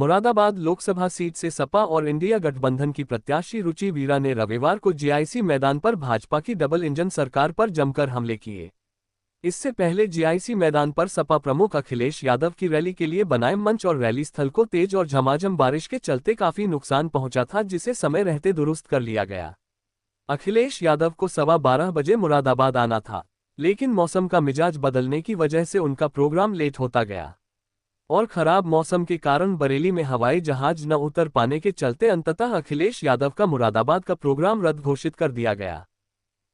Moradabad Lok Sabha seat से सपा और India गठबंधन की प्रत्याशी रुचि वीरा ने रविवार को जीआईसी मैदान पर भाजपा की डबल इंजन सरकार पर जमकर हमले किए। इससे पहले जीआईसी मैदान पर सपा प्रमुख अखिलेश यादव की रैली के लिए बनाए मंच और रैली स्थल को तेज और झमाझम बारिश के चलते काफी नुकसान पहुंचा था, जिसे समय रहते दुरुस्त कर लिया गया। अखिलेश यादव को 12:15 बजे मुरादाबाद आना था, लेकिन मौसम का मिजाज बदलने की वजह से उनका प्रोग्राम लेट होता गया और खराब मौसम के कारण बरेली में हवाई जहाज न उतर पाने के चलते अंततः अखिलेश यादव का मुरादाबाद का प्रोग्राम रद्द घोषित कर दिया गया।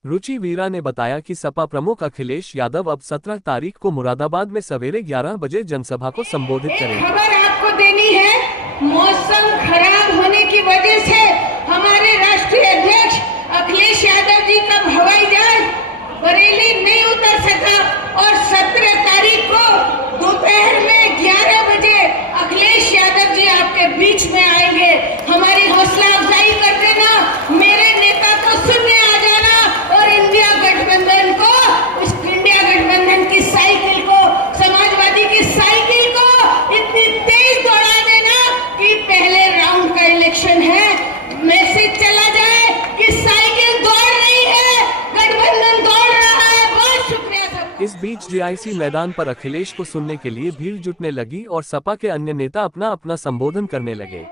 रुचि वीरा ने बताया कि सपा प्रमुख अखिलेश यादव अब 17 तारीख को मुरादाबाद में सवेरे 11 बजे जनसभा को संबोधित करेंगे। खबर आपको देनी है, मौसम खराब होने की वजह से हमारे राष्ट्रीय अध्यक्ष अखिलेश यादव जी का हवाई जहाज बरेली नहीं उतर सका और 17 तारीख को दोपहर में 11 बजे अखिलेश यादव जी आपके बीच में आएंगे। हमारी हौसला अफजाई कर देना, मेरे नेता को सुनने आ जाना और इंडिया गठबंधन को, इस इंडिया गठबंधन की साइकिल को, समाजवादी की साइकिल को इतनी तेज दौड़ा देना कि पहले राउंड का इलेक्शन है, मैसेज चला जाए कि साइकिल दौड़ रही है, गठबंधन दौड़ रहा है। बहुत शुक्रिया सबका। इस बीच जीआईसी मैदान पर अखिलेश को सुनने के लिए भीड़ जुटने लगी और सपा के अन्य नेता अपना अपना संबोधन करने लगे।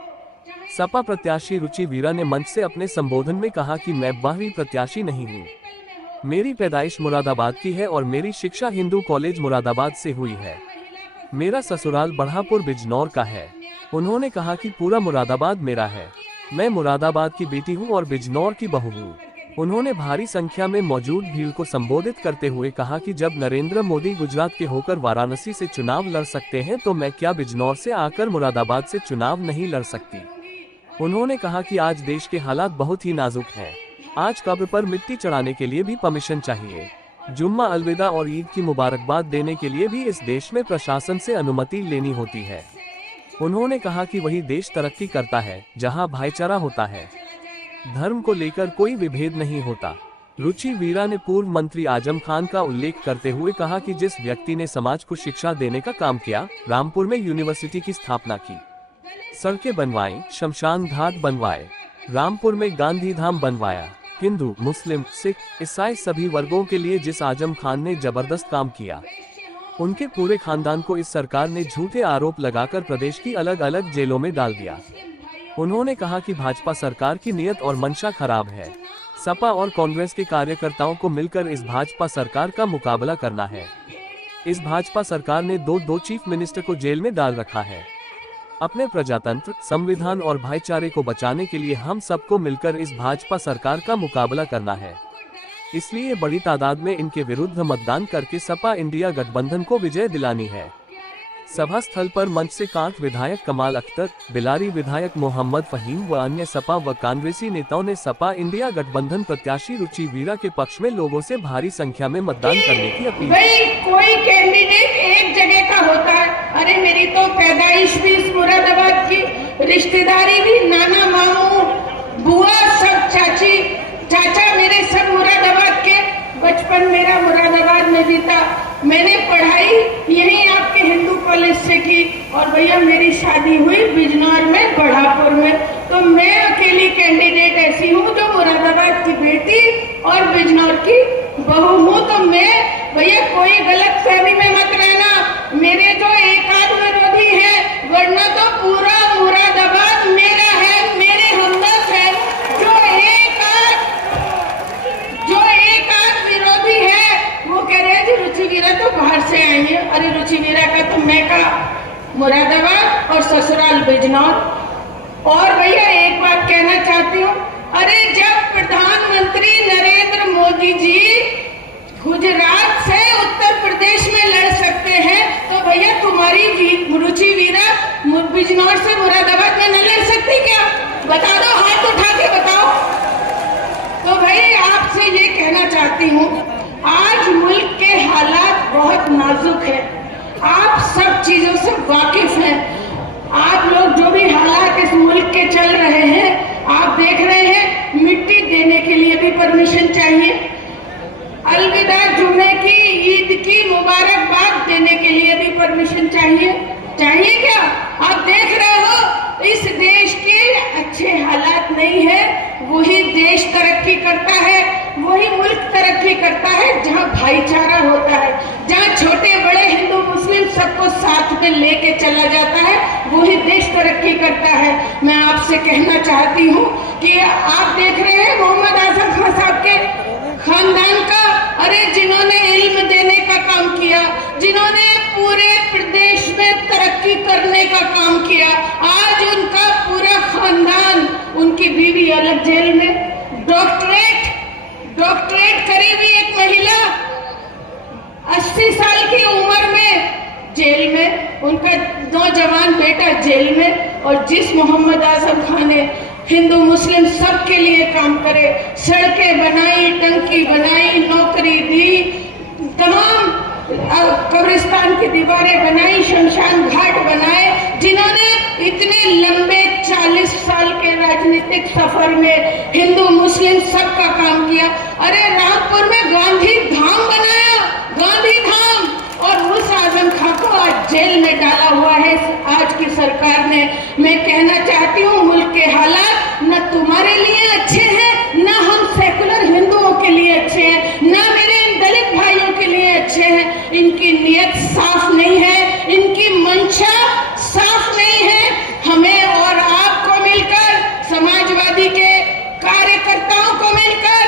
सपा प्रत्याशी रुचि वीरा ने मंच से अपने संबोधन में कहा कि मैं बाहरी प्रत्याशी नहीं हूँ, मेरी पैदाइश मुरादाबाद की है और मेरी शिक्षा हिंदू कॉलेज मुरादाबाद से हुई है। मेरा ससुराल बढ़ापुर बिजनौर का है। उन्होंने कहा कि पूरा मुरादाबाद मेरा है। मैं मुरादाबाद की बेटी हूँ और बिजनौर की बहू हूँ। उन्होंने भारी संख्या में मौजूद भीड़ को संबोधित करते हुए कहा कि जब नरेंद्र मोदी गुजरात के होकर वाराणसी से चुनाव लड़ सकते हैं तो मैं क्या बिजनौर से आकर मुरादाबाद से चुनाव नहीं लड़ सकती। उन्होंने कहा कि आज देश के हालात बहुत ही नाजुक हैं। आज कब्र पर मिट्टी चढ़ाने के लिए भी परमिशन चाहिए। जुम्मा, अलविदा और ईद की मुबारकबाद देने के लिए भी इस देश में प्रशासन से अनुमति लेनी होती है। उन्होंने कहा कि वही देश तरक्की करता है जहां भाईचारा होता है, धर्म को लेकर कोई विभेद नहीं होता। रुचि वीरा ने पूर्व मंत्री आजम खान का उल्लेख करते हुए कहा कि जिस व्यक्ति ने समाज को शिक्षा देने का काम किया, रामपुर में यूनिवर्सिटी की स्थापना की, सड़कें बनवाई, शमशान घाट बनवाए, रामपुर में गांधी धाम बनवाया, हिंदू, मुस्लिम, सिख, ईसाई सभी वर्गों के लिए जिस आजम खान ने जबरदस्त काम किया, उनके पूरे खानदान को इस सरकार ने झूठे आरोप लगाकर प्रदेश की अलग अलग जेलों में डाल दिया। उन्होंने कहा कि भाजपा सरकार की नीयत और मंशा खराब है। सपा और कांग्रेस के कार्यकर्ताओं को मिलकर इस भाजपा सरकार का मुकाबला करना है। इस भाजपा सरकार ने दो चीफ मिनिस्टर को जेल में डाल रखा है। अपने प्रजातंत्र, संविधान और भाईचारे को बचाने के लिए हम सबको मिलकर इस भाजपा सरकार का मुकाबला करना है। इसलिए बड़ी तादाद में इनके विरुद्ध मतदान करके सपा इंडिया गठबंधन को विजय दिलानी है। सभा स्थल पर मंच से कांठ विधायक कमाल अख्तर, बिलारी विधायक मोहम्मद फहीम व अन्य सपा व कांग्रेसी नेताओं ने सपा इंडिया गठबंधन प्रत्याशी रुचि वीरा के पक्ष में लोगों से भारी संख्या में मतदान करने की अपील। कोई कैंडिडेट एक जगह का होता है। अरे मेरी तो पैदाइश भी इस मुरादाबाद की, रिश्तेदारी भी, नाना मामू बुआ सब, चाची चाचा मेरे सब मुरादाबाद के। बचपन मेरा मुरादाबाद में बीता। मैंने पढ़ाई यही आपके हिंदू कॉलेज से की और भैया मेरी शादी हुई बिजनौर में, बढ़ापुर में। तो मैं अकेली कैंडिडेट ऐसी हूँ जो मुरादाबाद की बेटी और बिजनौर की बहू हूँ। तो मैं भैया कोई गलत फहमी में मत रहना, मेरे जो एक आध विरोधी है, वरना तो पूरा मुरादाबाद मेरा है, मेरे हमदर्द है। जो एक आध विरोधी है वो कह रहे हैं जी रुचि वीरा तो बाहर से आई है। अरे रुचि वीरा का तो मैं का मुरादाबाद और ससुराल बिजनौर। और भैया एक बात कहना चाहती हूँ, अरे जब प्रधानमंत्री नरेंद्र मोदी जी गुजरात से उत्तर प्रदेश में लड़ सकते हैं तो भैया तुम्हारी रुचि वीरा बिजनौर से मुरादाबाद में न लड़ सकती क्या? बता दो, हाथ उठा के बताओ। तो भाई आपसे ये कहना चाहती हूँ, आज मुल्क के हालात बहुत नाजुक है। आप सब चीजों से वाकिफ हैं। आप लोग जो भी हालात इस मुल्क के चल रहे हैं आप देख रहे हैं। मिट्टी देने के लिए भी परमिशन चाहिए, अलविदा जुम्मे की, ईद की मुबारकबाद देने के लिए भी परमिशन चाहिए। क्या आप देख रहे हो करता है जहाँ भाईचारा होता है, जहाँ छोटे बड़े हिंदू मुस्लिम सबको साथ में लेके चला जाता है, वही देश तरक्की करता है। मैं आपसे कहना चाहती हूँ कि आप देख रहे हैं मोहम्मद आजम खान साहब के खानदान का, अरे जिन्होंने इल्म देने का काम किया, जिन्होंने पूरे प्रदेश में तरक्की करने का काम किया, आज उनका पूरा खानदान, उनकी बीवी अलग जेल में, डॉक्टरेट करी हुई एक महिला 80 साल की उम्र में जेल में, उनका नौजवान बेटा जेल में। और जिस मोहम्मद आजम खान ने हिंदू मुस्लिम सबके लिए काम करे, सड़कें बनाई, टंकी बनाई, नौकरी दी, तमाम कब्रिस्तान की दीवारें बनाई, शमशान घाट बनाए, जिन्होंने इतने लंबे 40 साल के राजनीतिक सफर में हिंदू मुस्लिम सबका काम किया। अरे रामपुर में गांधी धाम बनाया, गांधी धाम, और उस आजम खां को आज जेल में डाला हुआ है आज की सरकार ने। मैं कहना चाहती हूँ मुल्क के हालात न तुम्हारे लिए अच्छे हैं, न हम सेकुलर हिंदुओं के लिए अच्छे हैं, न मेरे इन दलित भाइयों के लिए अच्छे हैं। इनकी नीयत साफ नहीं है, इनकी मंशा साफ नहीं है। हमें और आपको मिलकर, समाजवादी के कार्यकर्ताओं को मिलकर,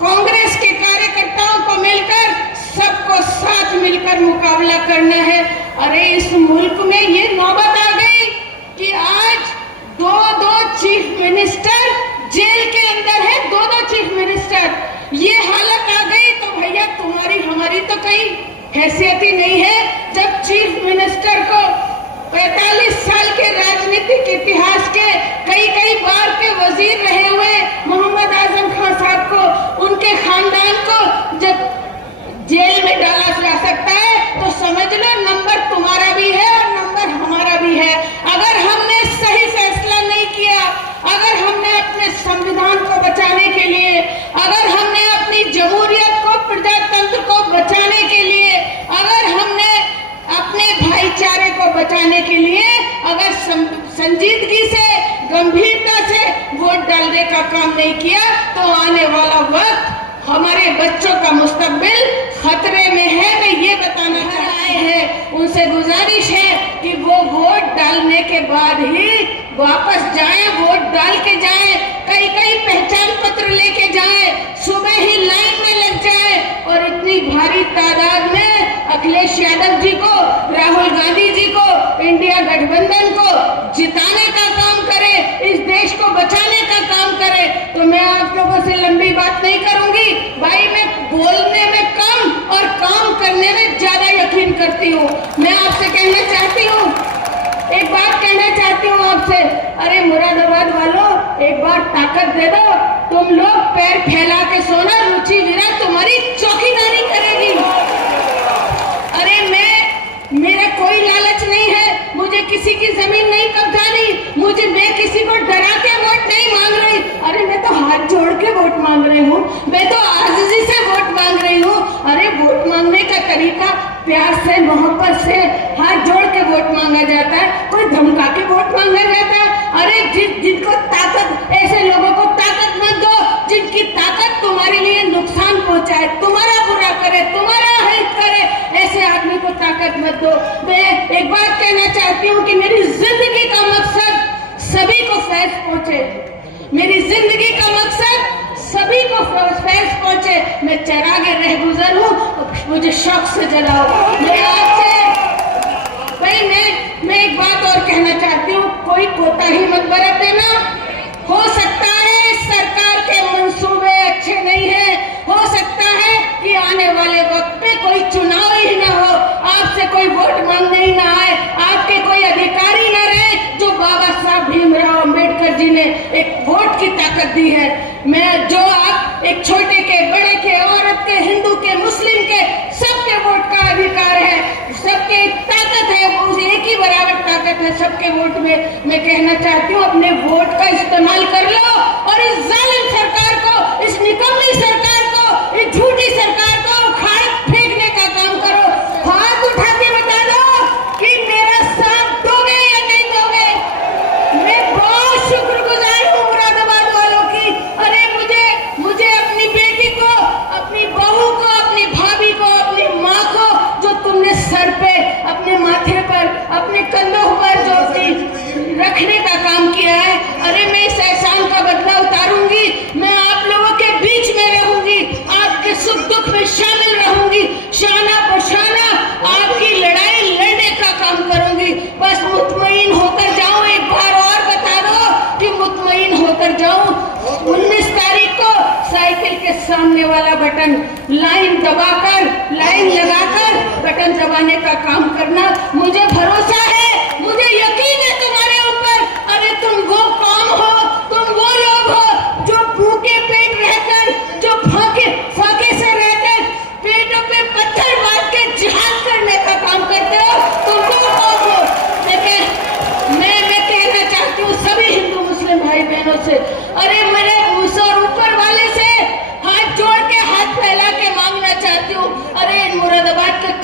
कांग्रेस के कार्यकर्ताओं को मिलकर, सबको साथ मिलकर मुकाबला करना है। अरे इस मुल्क में ये नौबत आ गई कि आज दो चीफ मिनिस्टर जेल के अंदर है, दो चीफ मिनिस्टर। ये हालत आ गई तो भैया तुम्हारी हमारी तो कहीं हैसियत ही नहीं है। जब चीफ मिनिस्टर को 45 साल के राजनीतिक इतिहास के कई बार के वजीर रहे हुए मोहम्मद आजम खान साहब को, उनके खानदान को जब जेल में डाला जा सकता है तो समझ लो नंबर तुम्हारा भी है और नंबर हमारा भी है। अगर हमने सही फैसला नहीं किया, अगर हमने अपने संविधान को बचाने के लिए, अगर हमने अपनी जमहूरियत को, प्रजातंत्र को बचाने के लिए, अगर हमने अपने भाईचारे को बचाने के लिए अगर संजीदगी से, गंभीरता से वोट डालने का काम नहीं किया तो आने वाला वक्त हमारे बच्चों का मुस्तकबिल खतरे में है। मैं ये बताना चाहते हैं, उनसे गुजारिश है कि वो वोट डालने के बाद ही वापस जाएं, वोट डाल के जाएं, कई पहचान पत्र लेके जाएं, सुबह ही लाइन में लग जाएं और इतनी भारी तादाद में अखिलेश यादव जी को, राहुल गांधी जी को, इंडिया गठबंधन को जिताने का काम करें, इस देश को बचाने का काम करें। तो मैं आप लोगों से लंबी बात नहीं करूंगी भाई, मैं बोलने में कम और काम करने में ज्यादा यकीन करती हूँ। मैं आपसे कहना चाहती हूँ, एक बात कहना चाहती हूँ आपसे, अरे मुरादाबाद वालों एक बार ताकत दे दो, तुम लोग पैर फैला के सोना, रुचि वीरा तुम्हारी चौकीदारी करेगी। अरे मेरा कोई लालच नहीं है, मुझे किसी की जमीन नहीं कब्जानी, मैं किसी को डरा के वोट नहीं मांग रही। अरे मैं तो हाथ जोड़ के वोट मांग रही हूँ, मैं तो आजिज़ी से वोट मांग रही हूँ। अरे वोट मांगने का तरीका प्यार से, मोहब्बत से, हाथ जोड़ के वोट मांगा जाता है, कोई धमका के वोट मांगा जाता है। अरे जिनको ताकत, ऐसे लोगों को ताकत मत दो जिनकी ताकत तुम्हारे लिए नुकसान पहुंचाए, तुम्हारा बुरा करे, तुम्हारा हित करे, ऐसे आदमी को ताकत मत दो। मैं एक बात कहना चाहती हूँ कि मेरी जिंदगी का मकसद सभी को फैज पहुंचे, मेरी जिंदगी का मकसद सभी को फैज पहुंचे। मैं चरागे रह गुजर हूँ, मुझे शौक से जलाओ। मैं आपसे भाई मैं एक बात और कहना चाहती हूँ, कोई कोताही मत बरत देना। हो सकता है सरकार के मंसूबे अच्छे नहीं है, हो सकता है कि आने वाले वक्त पे कोई चुनाव ही ना हो, आपसे कोई वोट मांगने ही ना आए, आपके कोई अधिकारी ना रहे जो बाबा साहब भीमराव अंबेडकर जी ने एक वोट की ताकत दी है। मैं जो आप एक छोटे के, बड़े के, औरत के, हिंदू के, मुस्लिम के, सबके वोट का अधिकार है, सबके ताकत है, उस एक ही बराबर ताकत है सबके वोट में। मैं कहना चाहती हूँ अपने वोट का इस्तेमाल कर लो और इस जालिम सरकार को, इस निकम्मी सरकार को, इस झूठी सरकार को उखाड़ फेंकने का काम करो। हाथ उठा के बता दो कि मेरा साथ दोगे या नहीं दोगे। मैं बहुत शुक्रगुजार हूँ मुरादाबाद वालों की। अरे मुझे अपनी बेटी को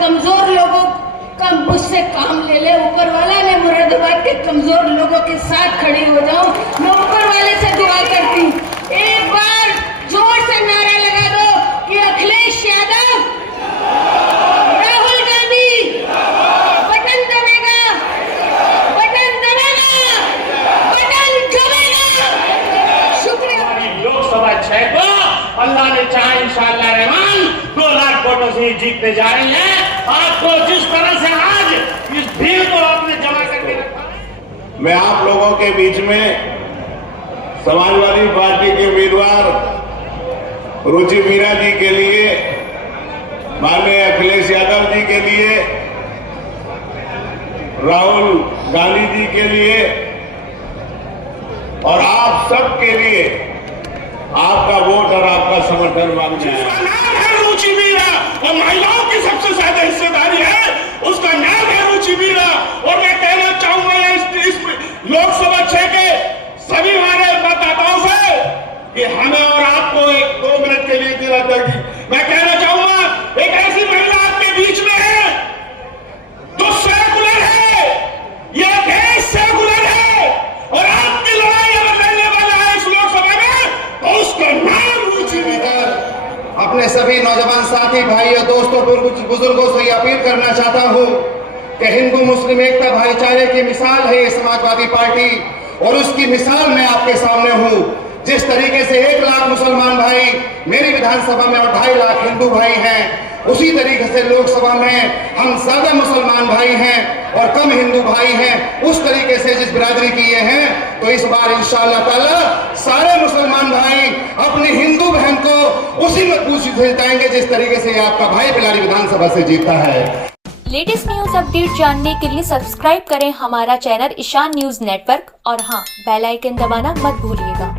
कमजोर लोगों का मुझसे काम ले ले। ऊपर वाला मैं मुरादाबाद के कमजोर लोगों के साथ खड़ी हो जाऊं। मैं ऊपर वाले से दुआ करती हूं, एक बार जोर से नारा लगा दो कि अखिलेश यादव, राहुल गांधी बटन दबेगा, बटन दबेगा, बटन दबेगा। शुक्रिया। लोकसभा 6 को अल्लाह ने चाहे इंशाअल्लाह रहमान 2 लाख वोटों से जीतने जा रही है। आपको जिस तरह से आज इस भीड़ को आपने जमा करके रखा है। मैं आप लोगों के बीच में समाजवादी पार्टी के उम्मीदवार रुचि मीरा जी के लिए, माननीय अखिलेश यादव जी के लिए, राहुल गांधी जी के लिए और आप सब के लिए आपका वोट और आपका समर्थन मांगते हैं। उसका नाम है रुचि मीरा और महिलाओं की सबसे ज्यादा हिस्सेदारी है, उसका नाम है रुचि मीरा। और मैं कहना चाहूंगा इस लोकसभा 6 के सभी हमारे मतदाताओं से कि हमें और आपको 1-2 मिनट के लिए दिला देगी। मैं कहना चाहूंगा एक ऐसी महिला आपके बीच में है जो सेकुलर है, यह देश सेकुलर है और आपकी लड़ाई अगर लड़ने वाला है इस लोकसभा में तो उसका नाम रुचि मीरा। अपने सभी नौजवान साथी भाइयों दोस्तों बुजुर्गों से अपील करना चाहता हूं कि हिंदू मुस्लिम एकता भाईचारे की मिसाल है ये समाजवादी पार्टी और उसकी मिसाल मैं आपके सामने हूं। जिस तरीके से 1 लाख मुसलमान भाई मेरी विधानसभा में और 2.5 लाख हिंदू भाई हैं, उसी तरीके से लोकसभा में हम ज्यादा मुसलमान भाई हैं और कम हिंदू भाई हैं। उस तरीके से जिस बिरादरी की ये हैं, तो इस बार इंशाअल्लाह ताला सारे मुसलमान भाई अपनी हिंदू बहन को उसी मजबूती से जिताएंगे जिस तरीके से आपका भाई बिलारी विधानसभा से जीता है। लेटेस्ट न्यूज अपडेट जानने के लिए सब्सक्राइब करें हमारा चैनल ईशान न्यूज नेटवर्क और हाँ, बेल आइकन दबाना मत भूलिएगा।